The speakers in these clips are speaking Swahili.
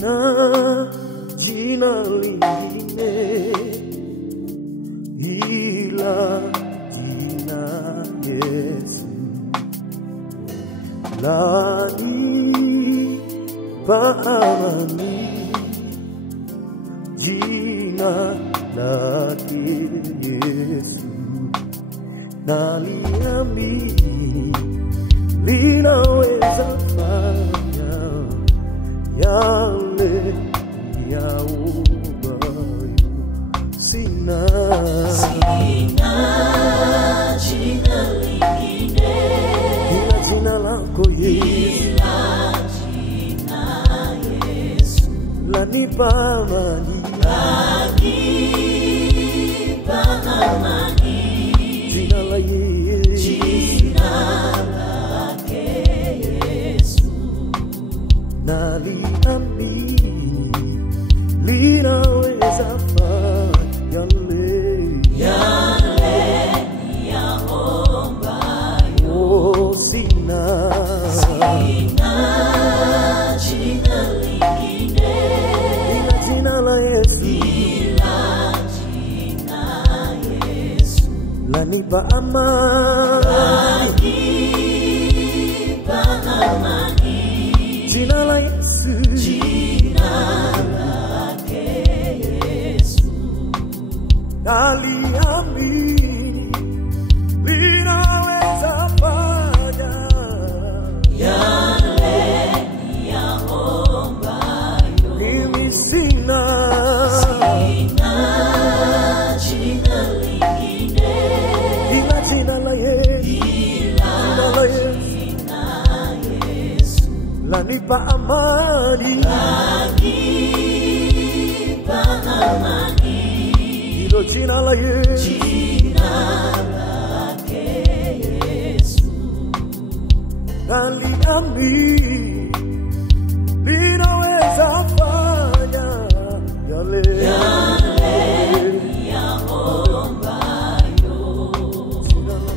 sina jina lingine ila jina Yesu. Lanipa amani jina lake Yesu. Naliamini linaweza fanya yale yaombayo. Sina jina lingine ila jina lako Yesu. Lanipa amani jina la Yesu. Naliamini linaweza fanya yale yaombayo. Oh, sina jina lingine ila jina la Yesu. Lanipa amani jina la Yesu. Naliamini linaweza fanya yale yaombayo. Mimi sina jina lingine ila jina la Yesu. Lanipa amani hilo jina la Yesu. Naliamini linaweza fanya yale yaombayo. jina la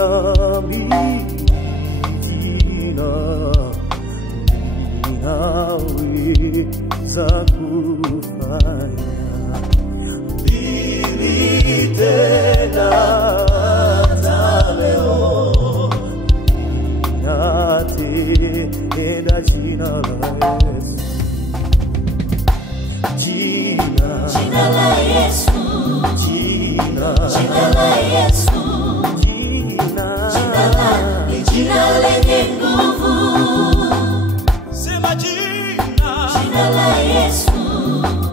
naliamini jina linaweza kufanya lilitenda hata leo. Linatenda jina la Yesu. Jina la Yesu. Jina la Yesu. Jina lenye nguvu. Sema jina la Yesu.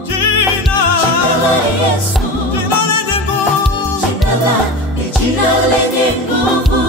Jina la Yesu. Jina lenye nguvu. Jina lenye nguvu.